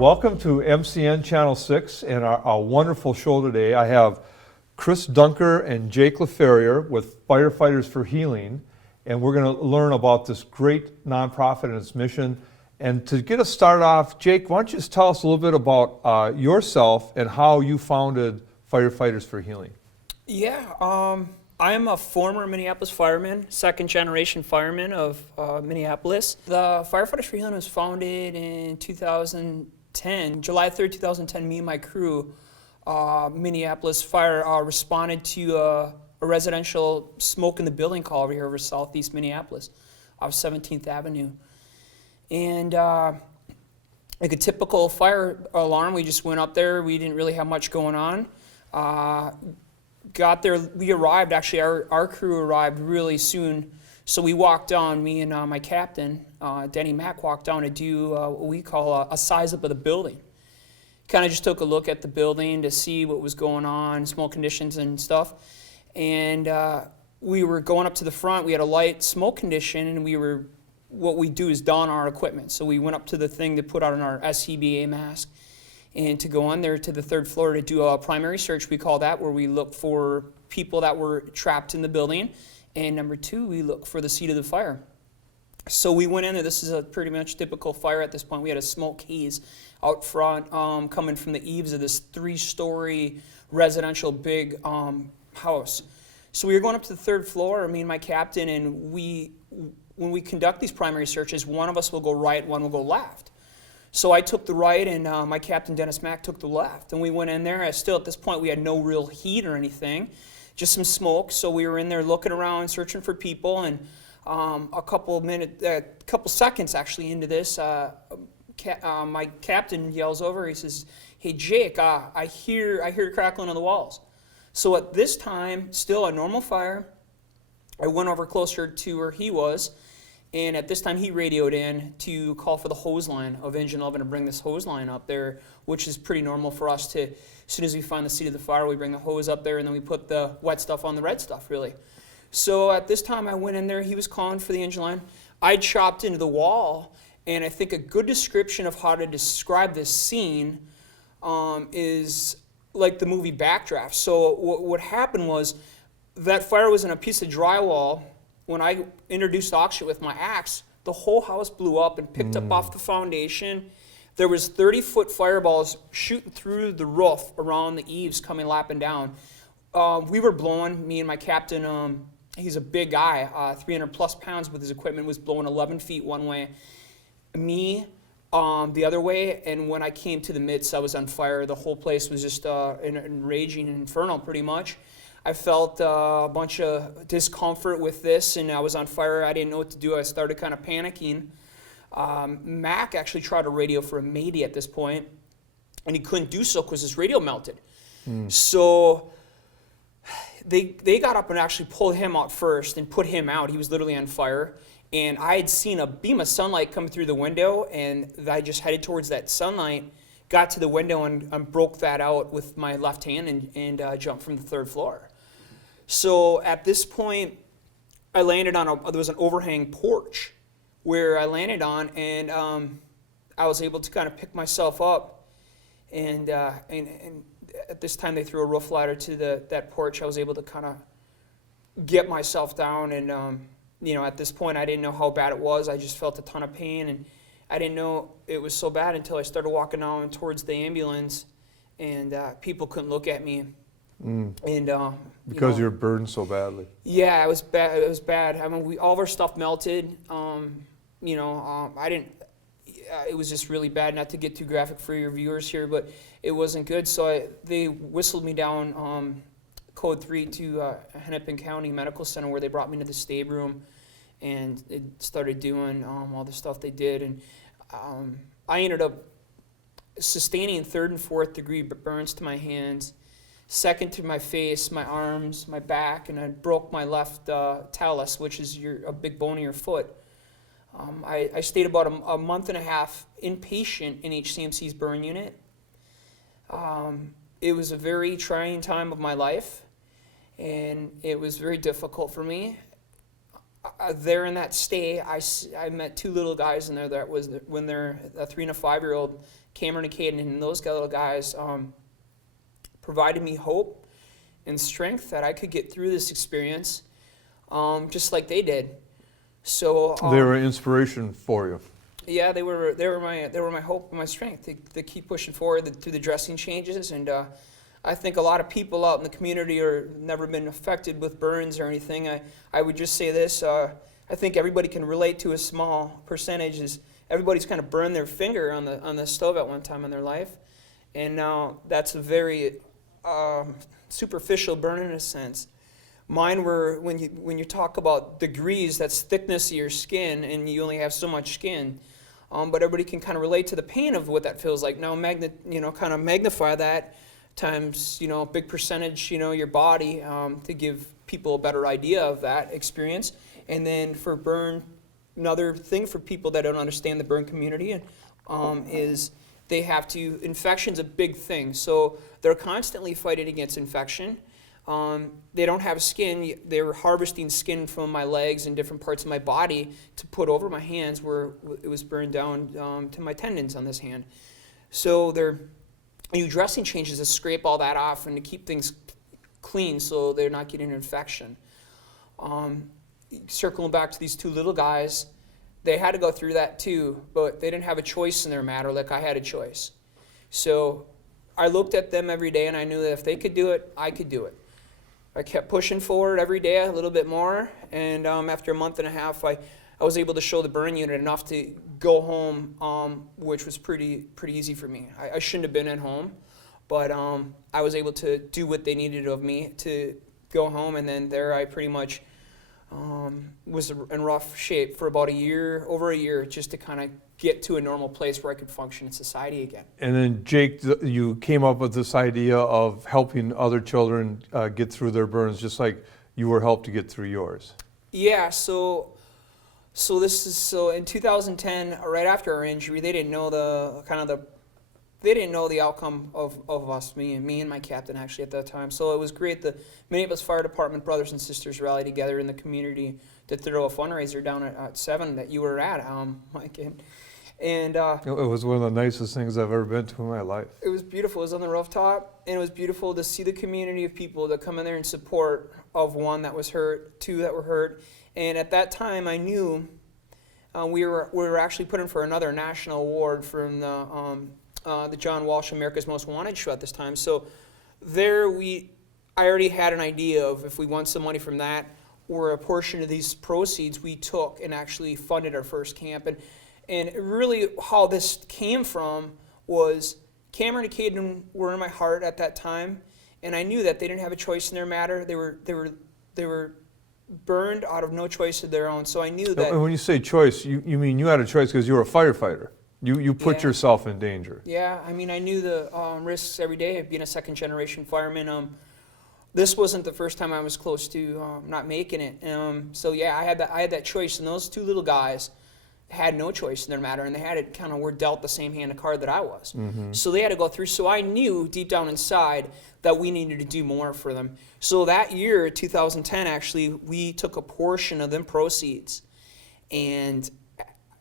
Welcome to MCN Channel 6 and our wonderful show today. I have Chris Dunker and Jake LaFerriere with Firefighters For Healing, and we're going to learn about this great nonprofit and its mission. And to get us started off, Jake, why don't you just tell us a little bit about yourself and how you founded Firefighters For Healing? Yeah, I am a former Minneapolis fireman, second generation fireman of Minneapolis. The Firefighters For Healing was founded in 2010, July 3rd, 2010. Me and my crew, Minneapolis Fire, responded to a residential smoke in the building call over here over southeast Minneapolis off 17th Avenue. And like a typical fire alarm, we just went up there. We didn't really have much going on. Got there, we arrived, actually our crew arrived really soon. So we walked down, me and my captain, Denny Mack, walked down to do what we call a size up of the building. Kind of just took a look at the building to see what was going on, smoke conditions and stuff. And we were going up to the front, we had a light smoke condition, and what we do is don our equipment. So we went up to the thing to put on our SCBA mask and to go on there to the third floor to do a primary search, we call that, where we look for people that were trapped in the building. And number two, we look for the seat of the fire. So we went in there. This is a pretty much typical fire at this point. We had a smoke haze out front coming from the eaves of this 3-story residential big house. So we were going up to the third floor, me and my captain, and when we conduct these primary searches, one of us will go right, one will go left. So I took the right, and my captain, Dennis Mack, took the left. And we went in there. Still, at this point, we had no real heat or anything, just some smoke. So we were in there looking around, searching for people. And a couple seconds actually into this, my captain yells over. He says, "Hey, Jake, I hear crackling on the walls." So at this time, still a normal fire, I went over closer to where he was. And at this time, he radioed in to call for the hose line of Engine 11 to bring this hose line up there, which is pretty normal for us to, as soon as we find the seat of the fire, we bring the hose up there, and then we put the wet stuff on the red stuff, really. So at this time, I went in there. He was calling for the engine line. I chopped into the wall, and I think a good description of how to describe this scene is like the movie Backdraft. So what happened was that fire was in a piece of drywall. When I introduced oxygen with my axe, the whole house blew up and picked up off the foundation. There was 30-foot fireballs shooting through the roof around the eaves, coming lapping down. We were blowing, me and my captain, he's a big guy, 300 plus pounds with his equipment, was blowing 11 feet one way. Me, the other way, and when I came to the midst, I was on fire. The whole place was just in raging inferno, pretty much. I felt a bunch of discomfort with this, and I was on fire. I didn't know what to do. I started kind of panicking. Mac actually tried to radio for a mayday at this point, and he couldn't do so because his radio melted. So they got up and actually pulled him out first and put him out. He was literally on fire. And I had seen a beam of sunlight come through the window, and I just headed towards that sunlight, got to the window and broke that out with my left hand and jumped from the third floor. So at this point, I landed on there was an overhang porch where I landed on, and I was able to kind of pick myself up. And at this time, they threw a roof ladder to that porch. I was able to kind of get myself down, and at this point, I didn't know how bad it was. I just felt a ton of pain, and I didn't know it was so bad until I started walking down towards the ambulance, and people couldn't look at me. And because you were burned so badly. Yeah, it was bad. It was bad. I mean, all of our stuff melted. I didn't. It was just really bad. Not to get too graphic for your viewers here, but it wasn't good. So they whistled me down Code 3 to Hennepin County Medical Center, where they brought me to the stab room, and it started doing all the stuff they did, and I ended up sustaining 3rd and 4th degree burns to my hands, 2nd to my face, my arms, my back, and I broke my left talus, which is a big bone in your foot. I stayed about a month and a half inpatient in HCMC's burn unit. It was a very trying time of my life, and it was very difficult for me. there in that stay, I met two little guys in there that was when they're a 3 and a 5-year-old, Cameron and Caden, and those little guys provided me hope and strength that I could get through this experience, just like they did. So they were an inspiration for you. Yeah, they were my hope and my strength to keep pushing forward through the dressing changes. And I think a lot of people out in the community are never been affected with burns or anything. I would just say this: I think everybody can relate to a small percentage. Is everybody's kind of burned their finger on the stove at one time in their life, and now that's a very superficial burn in a sense. Mine were when you talk about degrees, that's thickness of your skin, and you only have so much skin. But everybody can kind of relate to the pain of what that feels like. Now, kind of magnify that times, a big percentage, your body, to give people a better idea of that experience. And then for burn, another thing for people that don't understand the burn community is they have to, infection's a big thing. So they're constantly fighting against infection. They don't have skin. They were harvesting skin from my legs and different parts of my body to put over my hands where it was burned down to my tendons on this hand. So they're dressing changes to scrape all that off and to keep things clean so they're not getting an infection. Circling back to these two little guys, they had to go through that too, but they didn't have a choice in their matter like I had a choice. So I looked at them every day and I knew that if they could do it, I could do it. I kept pushing forward every day a little bit more, and after a month and a half, I was able to show the burn unit enough to go home, which was pretty easy for me. I shouldn't have been at home, but I was able to do what they needed of me to go home, and then there I pretty much was in rough shape for about over a year, just to kind of get to a normal place where I could function in society again. And then, Jake, you came up with this idea of helping other children get through their burns, just like you were helped to get through yours. Yeah, so in 2010, right after our injury, they didn't know the outcome of us, me and my captain actually at that time. So it was great. The Minneapolis Fire Department brothers and sisters rallied together in the community to throw a fundraiser down at 7 that you were at, Mike. And it was one of the nicest things I've ever been to in my life. It was beautiful. It was on the rooftop, and it was beautiful to see the community of people that come in there in support of one that was hurt, two that were hurt. And at that time, I knew we were actually put in for another national award from the John Walsh America's Most Wanted show at this time. So there I already had an idea of if we won some money from that or a portion of these proceeds we took and actually funded our first camp. And really how this came from was Cameron and Caden were in my heart at that time, and I knew that they didn't have a choice in their matter. They were burned out of no choice of their own. So I knew that. And when you say choice, you mean you had a choice because you were a firefighter. You put yourself in danger. Yeah, I mean I knew the risks every day of being a second-generation fireman. This wasn't the first time I was close to not making it. So yeah, I had that choice, and those two little guys had no choice in their matter, and they were dealt the same hand of card that I was. Mm-hmm. So they had to go through. So I knew deep down inside that we needed to do more for them. So that year, 2010, actually, we took a portion of them proceeds, and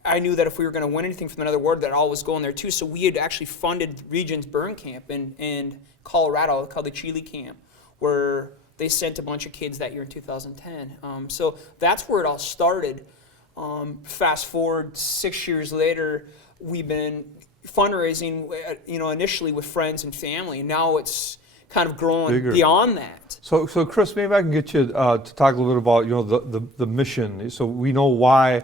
I knew that if we were going to win anything from another award, that all was going there too. So we had actually funded Region's burn camp in Colorado called the Chile Camp, where they sent a bunch of kids that year in 2010. So that's where it all started. Fast forward 6 years later, we've been fundraising, initially with friends and family. Now it's kind of grown bigger beyond that. So Chris, maybe I can get you to talk a little bit about the mission. So we know why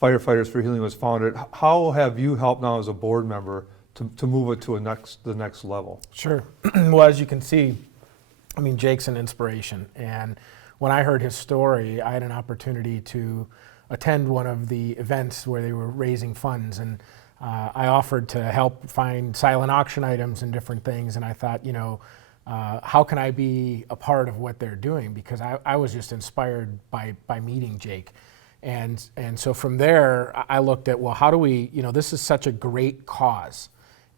Firefighters for Healing was founded. How have you helped now as a board member to move it to the next level? Sure. Well, as you can see, Jake's an inspiration, and when I heard his story, I had an opportunity to attend one of the events where they were raising funds, and I offered to help find silent auction items and different things, and I thought, how can I be a part of what they're doing? Because I was just inspired by meeting Jake. And so from there, I looked at, well, how do we, this is such a great cause,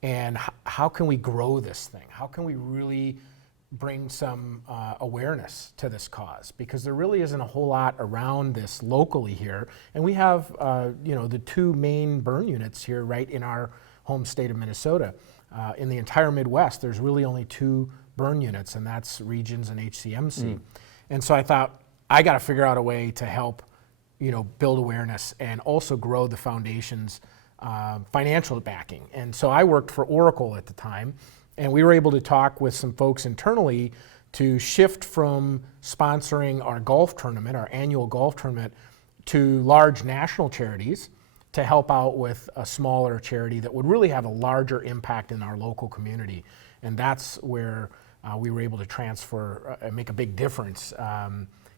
and how can we grow this thing? How can we really bring some awareness to this cause, because there really isn't a whole lot around this locally here. And we have, the two main burn units here right in our home state of Minnesota. In the entire Midwest, there's really only 2 burn units, and that's Regions and HCMC. And so I thought, I got to figure out a way to help, build awareness and also grow the foundation's financial backing. And so I worked for Oracle at the time, and we were able to talk with some folks internally to shift from sponsoring our golf tournament, our annual golf tournament, to large national charities to help out with a smaller charity that would really have a larger impact in our local community. And that's where we were able to transfer and make a big difference,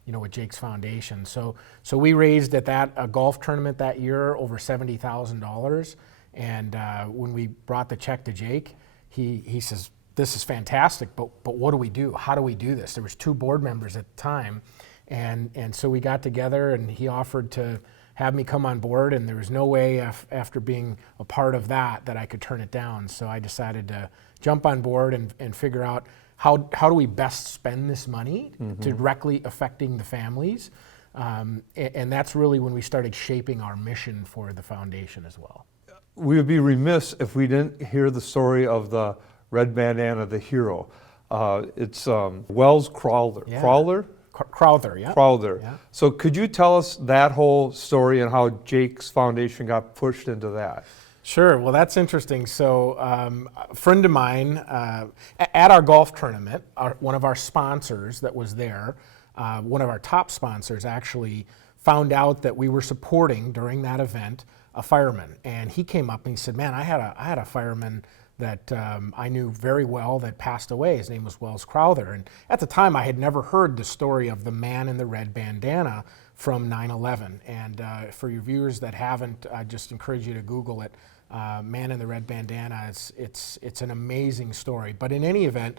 with Jake's foundation. So we raised at that golf tournament that year over $70,000. And when we brought the check to Jake, he says, "This is fantastic, but what do we do? How do we do this?" There was 2 board members at the time, and so we got together, and he offered to have me come on board, and there was no way after being a part of that I could turn it down. So I decided to jump on board and figure out how do we best spend this money directly affecting the families. And that's really when we started shaping our mission for the foundation as well. We would be remiss if we didn't hear the story of the red bandana, the hero. It's Wells Crowther. Yeah. Crowther? Crowther, yeah. Crowther. Yeah. So could you tell us that whole story and how Jake's foundation got pushed into that? Sure. Well, that's interesting. So a friend of mine at our golf tournament, one of our sponsors that was there, one of our top sponsors actually found out that we were supporting during that event a fireman. And he came up and he said, "Man, I had a fireman that I knew very well that passed away. His name was Wells Crowther." And at the time, I had never heard the story of the man in the red bandana from 9/11. And for your viewers that haven't, I just encourage you to Google it. Man in the red bandana. It's an amazing story. But in any event,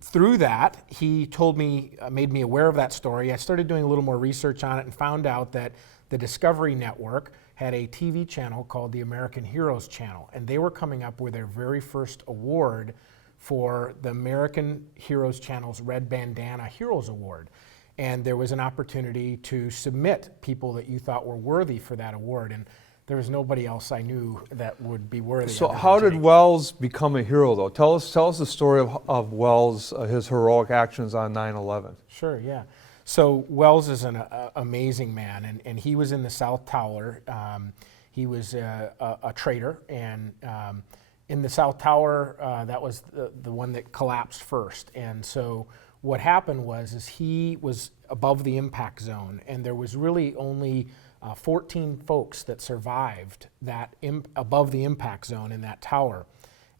through that, he told me, made me aware of that story. I started doing a little more research on it and found out that the Discovery Network had a TV channel called the American Heroes Channel, and they were coming up with their very first award for the American Heroes Channel's Red Bandana Heroes Award. And there was an opportunity to submit people that you thought were worthy for that award, and there was nobody else I knew that would be worthy. So of it. how did Wells become a hero, though? Tell us the story of Wells, his heroic actions on 9/11. Sure, yeah. So Wells is an amazing man, and he was in the South Tower. He was a trader, and in the South Tower, that was the one that collapsed first. And so what happened is he was above the impact zone, and there was really only 14 folks that survived that above the impact zone in that tower.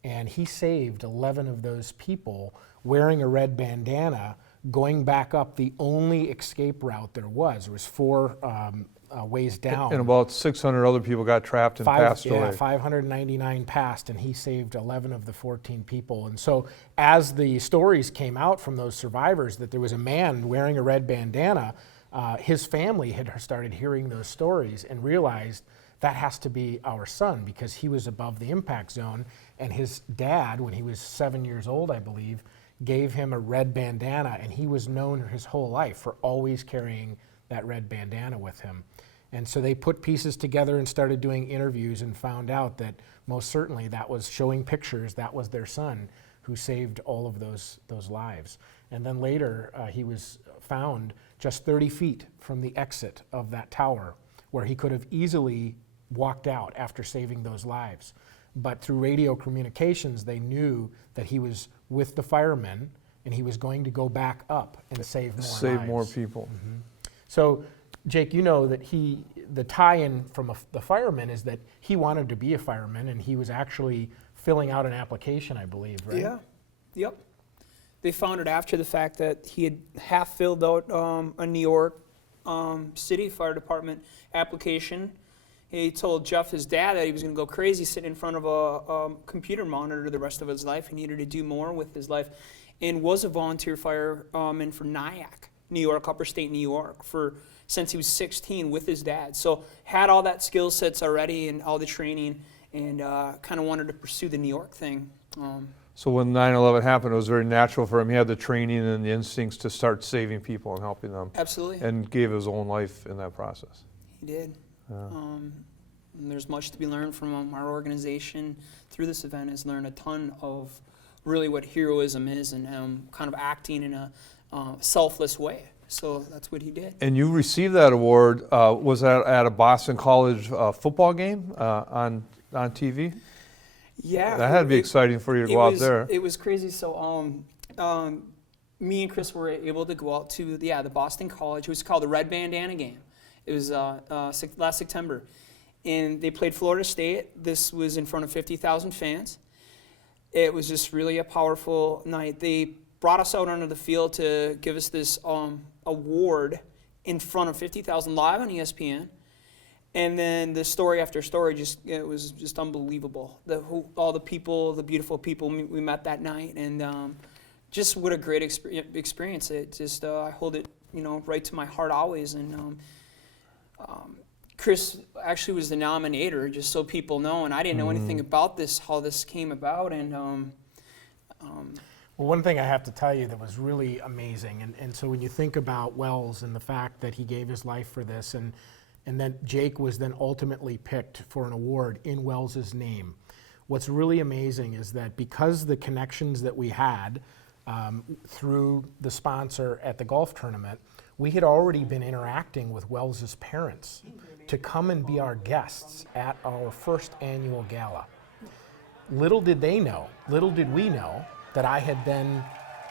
And he saved 11 of those people wearing a red bandana, going back up the only escape route there was. There was 4 ways down. And about 600 other people got trapped and passed away. 599 passed, and he saved 11 of the 14 people. And so as the stories came out from those survivors that there was a man wearing a red bandana, his family had started hearing those stories and realized that has to be our son, because he was above the impact zone, and his dad, when he was 7 years old, I believe, gave him a red bandana, and he was known his whole life for always carrying that red bandana with him. And so they put pieces together and started doing interviews and found out that most certainly that was showing pictures, that was their son who saved all of those lives. And then later he was found just 30 feet from the exit of that tower, where he could have easily walked out after saving those lives. But through radio communications, they knew that he was with the firemen and he was going to go back up and save more lives. Save more people. Mm-hmm. So, Jake, you know that the tie-in from the fireman is that he wanted to be a fireman, and he was actually filling out an application, I believe, right? Yeah. Yep. They found it after the fact that he had half filled out a New York City Fire Department application. He told Jeff, his dad, that he was going to go crazy sitting in front of a computer monitor the rest of his life. He needed to do more with his life, and was a volunteer fireman for Nyack, New York, upper state New York, since he was 16 with his dad. So had all that skill sets already and all the training, and kind of wanted to pursue the New York thing. So when 9/11 happened, it was very natural for him. He had the training and the instincts to start saving people and helping them. Absolutely. And gave his own life in that process. He did. Yeah. And there's much to be learned from him. Our organization through this event has learned a ton of really what heroism is and kind of acting in a selfless way. So that's what he did. And you received that award, was that at a Boston College football game on TV? Yeah. That had to be exciting for you to go out there. It was crazy. So me and Chris were able to go out to the Boston College. It was called the Red Bandana Game. It was last September. And they played Florida State. This was in front of 50,000 fans. It was just really a powerful night. They brought us out onto the field to give us this award in front of 50,000 live on ESPN. And then the story after story, it was just unbelievable. All the people, the beautiful people we met that night, and just what a great experience. It just I hold it, right to my heart always. And Chris actually was the nominator, just so people know. And I didn't know anything about this, how this came about, and. Well, one thing I have to tell you that was really amazing, and so when you think about Wells and the fact that he gave his life for this, and then Jake was then ultimately picked for an award in Wells's name, what's really amazing is that because the connections that we had through the sponsor at the golf tournament, we had already been interacting with Wells's parents to come and be our guests at our first annual gala. Little did we know, that I had then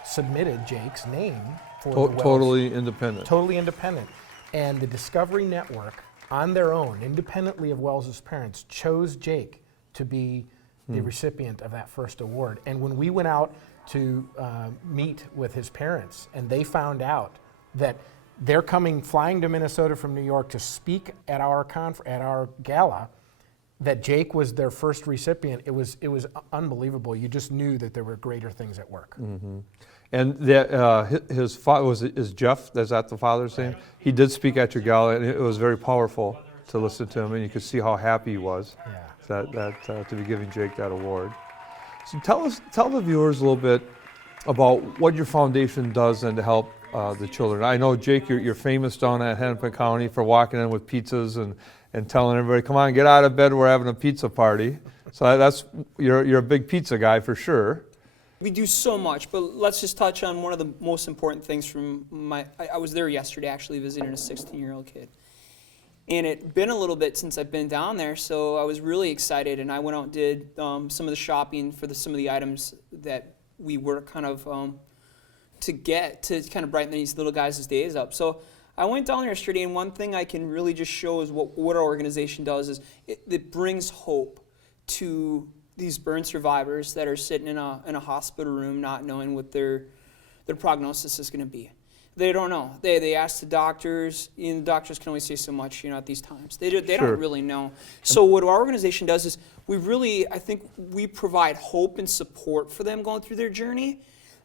submitted Jake's name for the Wells. Totally independent. Totally independent. And the Discovery Network, on their own, independently of Wells's parents, chose Jake to be the recipient of that first award. And when we went out to meet with his parents, and they found out that they're flying to Minnesota from New York to speak at our gala, that Jake was their first recipient, it was unbelievable. You just knew that there were greater things at work. Mm-hmm. And that, his father is Jeff. Is that the father's name? He did speak at your gala, and it was very powerful to listen to him, and you could see how happy he was to be giving Jake that award. So tell the viewers a little bit about what your foundation does and to help the children. I know, Jake, you're famous down at Hennepin County for walking in with pizzas and telling everybody, come on, get out of bed, we're having a pizza party. So you're a big pizza guy for sure. We do so much, but let's just touch on one of the most important things I was there yesterday actually visiting a 16-year-old kid. And it'd been a little bit since I've been down there, so I was really excited, and I went out and did some of the shopping for some of the items that we were kind of to kind of brighten these little guys' days up. So I went down there yesterday, and one thing I can really just show is what our organization does is it brings hope to these burn survivors that are sitting in a hospital room not knowing what their prognosis is going to be. They don't know. They ask the doctors, and the doctors can only say so much, at these times. They don't really know. So what our organization does is I think we provide hope and support for them going through their journey.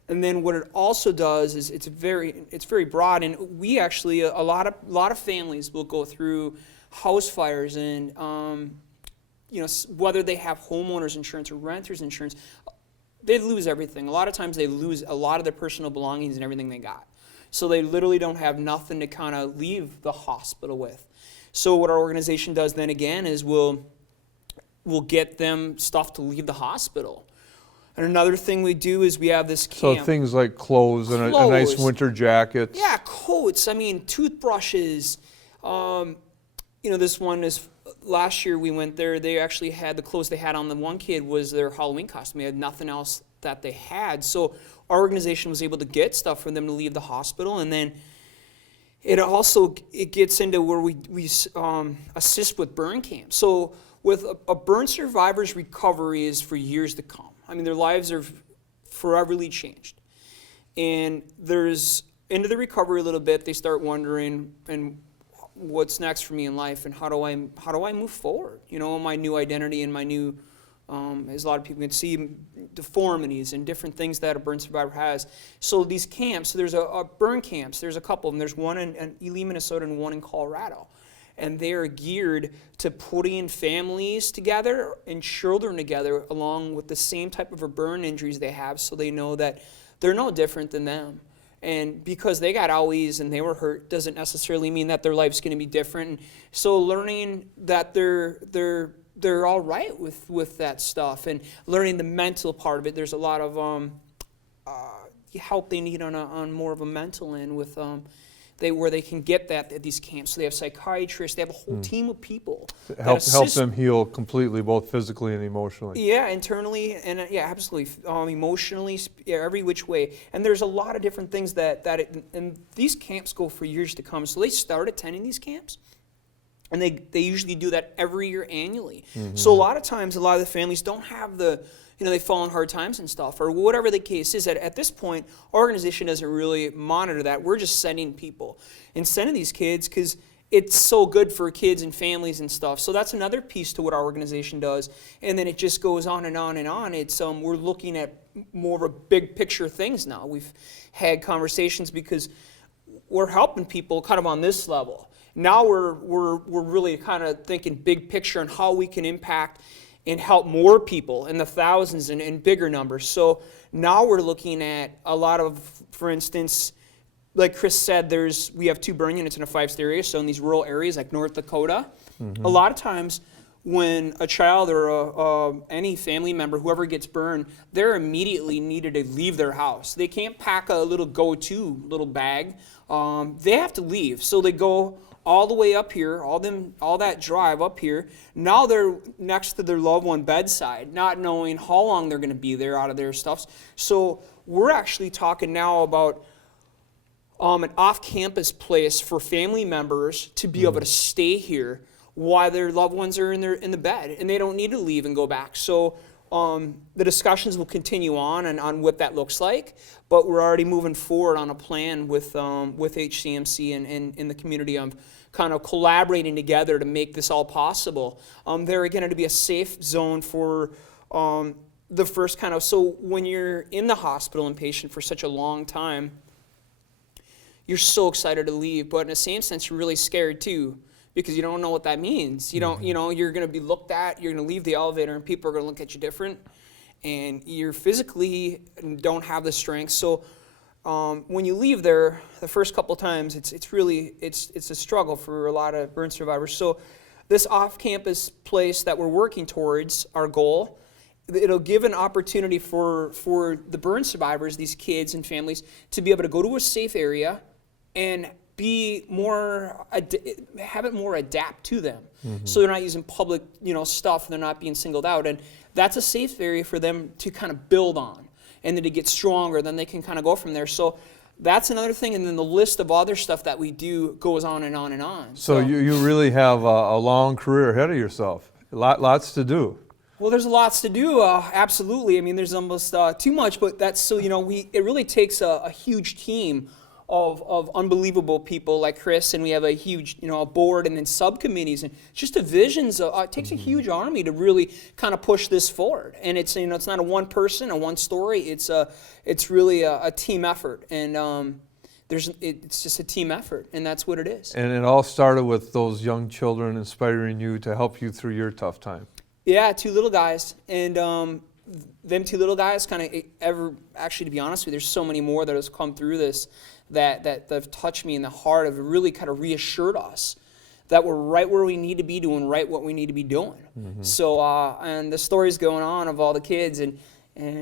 And then what it also does is it's very broad, and we actually a lot of families will go through house fires, and whether they have homeowners insurance or renters insurance, they lose everything. A lot of times they lose a lot of their personal belongings and everything they got. So they literally don't have nothing to kind of leave the hospital with. So what our organization does then again is we'll get them stuff to leave the hospital. And another thing we do is we have this camp. So things like clothes and a nice winter jacket. Yeah, coats. Toothbrushes. This one is, last year we went there, they actually had the clothes they had on the one kid was their Halloween costume. They had nothing else that they had. So our organization was able to get stuff for them to leave the hospital. And then it gets into where we assist with burn camps. So with a burn survivor's recovery is for years to come. Their lives are foreverly changed. And there's, into the recovery a little bit, they start wondering, and what's next for me in life, and how do I move forward? My new identity and my new, as a lot of people can see, deformities and different things that a burn survivor has. So these camps, so there's a burn camps, there's a couple of them. There's one in Ely, Minnesota, and one in Colorado. and they are geared to putting families together and children together along with the same type of burn injuries they have, so they know that they're no different than them. And because they got owies and they were hurt doesn't necessarily mean that their life's going to be different. And so learning that they're all right with that stuff, and learning the mental part of it. There's a lot of help they need on more of a mental end with where they can get that at these camps. So they have psychiatrists, they have a whole team of people. Help them heal completely, both physically and emotionally. Yeah, internally and absolutely, emotionally, every which way. And there's a lot of different things and these camps go for years to come. So they start attending these camps, and they usually do that every year annually. So a lot of times, a lot of the families don't have they fall in hard times and stuff, or whatever the case is. At this point, our organization doesn't really monitor that. We're just sending people and sending these kids because it's so good for kids and families and stuff. So that's another piece to what our organization does. And then it just goes on and on and on. It's we're looking at more of a big picture things now. We've had conversations because we're helping people kind of on this level. Now we're really kind of thinking big picture on how we can impact and help more people in the thousands and bigger numbers. So now we're looking at a lot of, for instance, like Chris said, we have 2 burn units in a 5-star area. So in these rural areas like North Dakota, a lot of times when a child or any family member, whoever gets burned, they're immediately needed to leave their house. They can't pack a little go-to little bag. They have to leave. So they go all the way up here, all that drive up here. Now they're next to their loved one bedside, not knowing how long they're going to be there out of their stuff. So we're actually talking now about an off-campus place for family members to be able to stay here while their loved ones are in the bed, and they don't need to leave and go back. So the discussions will continue on what that looks like, but we're already moving forward on a plan with HCMC and in the community of kind of collaborating together to make this all possible. There again, to be a safe zone for the first kind of, so when you're in the hospital inpatient for such a long time, you're so excited to leave, but in the same sense, you're really scared too, because you don't know what that means. You don't, you're going to be looked at, you're going to leave the elevator and people are going to look at you different, and you're physically don't have the strength. So when you leave there, the first couple times, it's really a struggle for a lot of burn survivors. So this off-campus place that we're working towards, our goal, it'll give an opportunity for the burn survivors, these kids and families, to be able to go to a safe area and have it more adapt to them. So they're not using public, stuff, and they're not being singled out. And that's a safe area for them to kind of build on. And then to get stronger, then they can kind of go from there. So that's another thing. And then the list of other stuff that we do goes on and on and on. So you really have a long career ahead of yourself. Lots to do. Well, there's lots to do, absolutely. I mean, there's almost too much, but that's so, it really takes a huge team of unbelievable people like Chris, and we have a huge, a board and then subcommittees, and just the visions. It takes a huge army to really kind of push this forward. And it's, it's not a one person, a one story. It's really a team effort, and it's just a team effort, and that's what it is. And it all started with those young children inspiring you to help you through your tough time. Yeah, 2 little guys, and them 2 little guys actually, to be honest with you, there's so many more that has come through this that have touched me in the heart, have really kind of reassured us that we're right where we need to be doing right what we need to be doing. So, and the stories going on of all the kids, and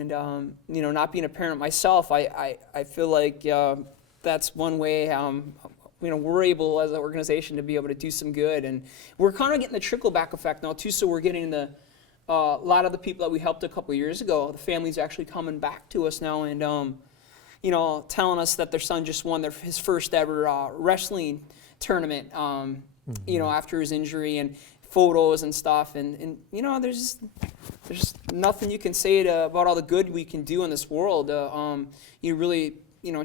not being a parent myself, I feel like that's one way we're able as an organization to be able to do some good, and we're kind of getting the trickle back effect now too. So we're getting a lot of the people that we helped a couple years ago, the families actually coming back to us now and telling us that their son just won his first ever wrestling tournament, after his injury, and photos and stuff, and there's nothing you can say about all the good we can do in this world. You really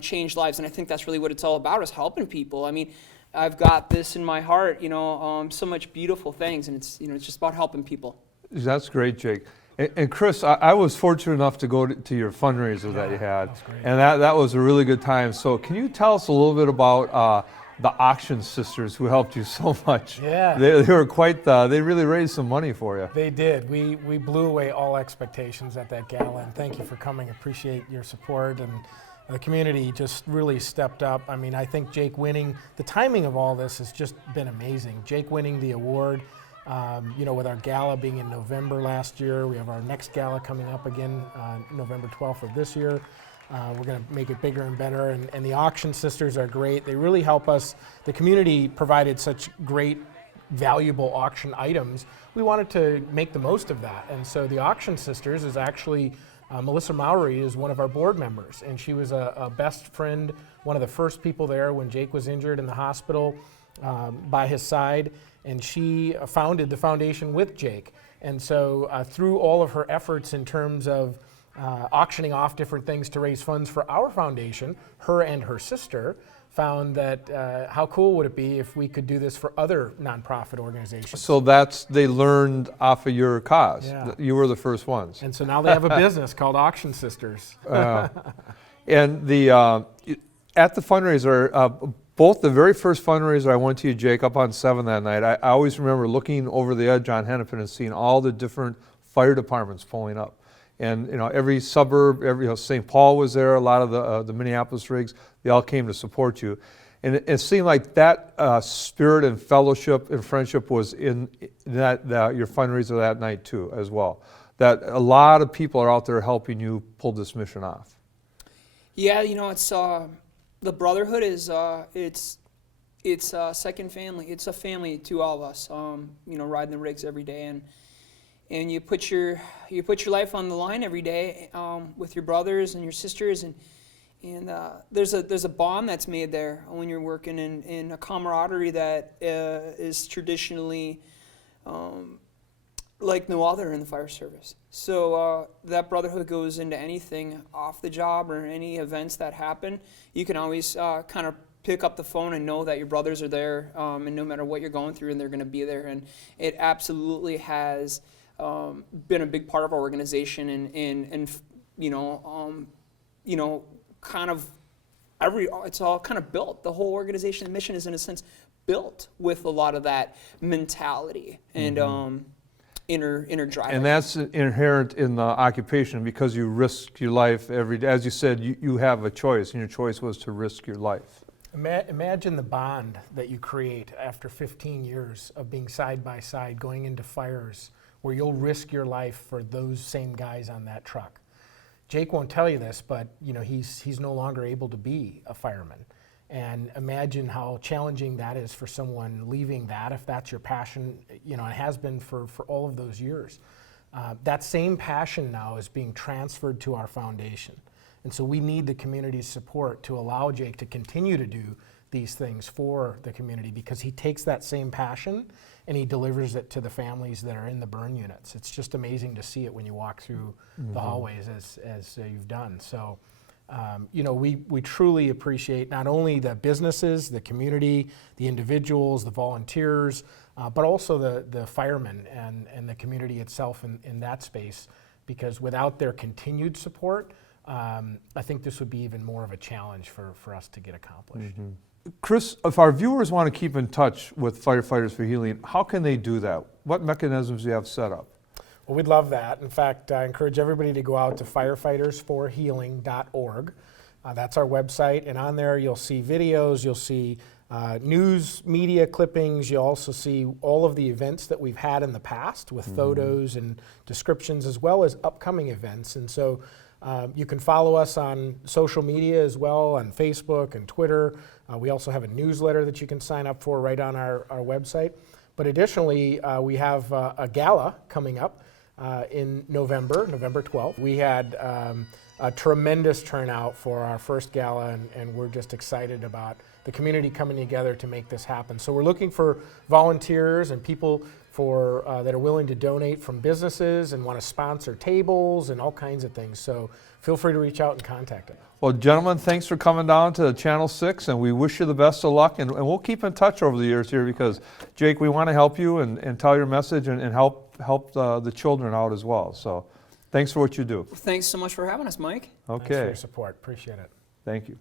change lives, and I think that's really what it's all about, is helping people. I mean, I've got this in my heart, so much beautiful things, and it's just about helping people. That's great, Jake. And Chris, I was fortunate enough to go to your fundraiser that you had, and that was a really good time. So can you tell us a little bit about the auction sisters who helped you so much. Yeah. They were quite, they really raised some money for you. They did. We blew away all expectations at that gala, and thank you for coming. Appreciate your support, and the community just really stepped up. I mean, I think Jake winning, the timing of all this has just been amazing. Jake winning the award, with our gala being in November last year. We have our next gala coming up again November 12th of this year. We're going to make it bigger and better, and the auction sisters are great. They really help us. The community provided such great, valuable auction items. We wanted to make the most of that, and so the auction sisters is actually, Melissa Mowry is one of our board members, and she was a best friend, one of the first people there when Jake was injured in the hospital by his side, and she founded the foundation with Jake. And so through all of her efforts in terms of auctioning off different things to raise funds for our foundation, her and her sister found that how cool would it be if we could do this for other nonprofit organizations. So they learned off of your cause. Yeah. You were the first ones. And so now they have a business called Auction Sisters. And at the fundraiser, both the very first fundraiser I went to, Jake, up on 7 that night, I always remember looking over the edge on Hennepin and seeing all the different fire departments pulling up. And every suburb, St. Paul was there, a lot of the Minneapolis rigs, they all came to support you. And it seemed like that spirit and fellowship and friendship was in your fundraiser that night too, as well. That a lot of people are out there helping you pull this mission off. Yeah, it's the brotherhood is it's second family. It's a family to all of us. Riding the rigs every day, and you put your life on the line every day with your brothers and your sisters, and there's a bond that's made there when you're working in a camaraderie that is traditionally like no other in the fire service. So that brotherhood goes into anything off the job or any events that happen. You can always kind of pick up the phone and know that your brothers are there, and no matter what you're going through, and they're going to be there. And it absolutely has been a big part of our organization, and kind of it's all kind of built. The whole organization and mission is in a sense built with a lot of that mentality and inner drive. And that's inherent in the occupation because you risk your life every day. As you said, you have a choice, and your choice was to risk your life. Imagine the bond that you create after 15 years of being side by side, going into fires where you'll risk your life for those same guys on that truck. Jake won't tell you this, but he's no longer able to be a fireman. And imagine how challenging that is for someone leaving that, if that's your passion, it has been for all of those years. That same passion now is being transferred to our foundation. And so we need the community's support to allow Jake to continue to do these things for the community, because he takes that same passion and he delivers it to the families that are in the burn units. It's just amazing to see it when you walk through the hallways as you've done. So, we truly appreciate not only the businesses, the community, the individuals, the volunteers, but also the firemen and the community itself in that space, because without their continued support, I think this would be even more of a challenge for us to get accomplished. Chris, if our viewers want to keep in touch with Firefighters for Healing, how can they do that? What mechanisms do you have set up? Well, we'd love that. In fact, I encourage everybody to go out to firefightersforhealing.org. That's our website, and on there you'll see videos, you'll see news, media clippings, you'll also see all of the events that we've had in the past with photos and descriptions, as well as upcoming events. And so you can follow us on social media as well, on Facebook and Twitter. We also have a newsletter that you can sign up for right on our website. But additionally, we have a gala coming up in November 12th. We had a tremendous turnout for our first gala, and we're just excited about the community coming together to make this happen. So we're looking for volunteers and people that are willing to donate from businesses and want to sponsor tables and all kinds of things. So feel free to reach out and contact us. Well, gentlemen, thanks for coming down to Channel 6, and we wish you the best of luck, and we'll keep in touch over the years here, because, Jake, we want to help you and tell your message and help the children out as well. So thanks for what you do. Thanks so much for having us, Mike. Okay. Thanks for your support. Appreciate it. Thank you.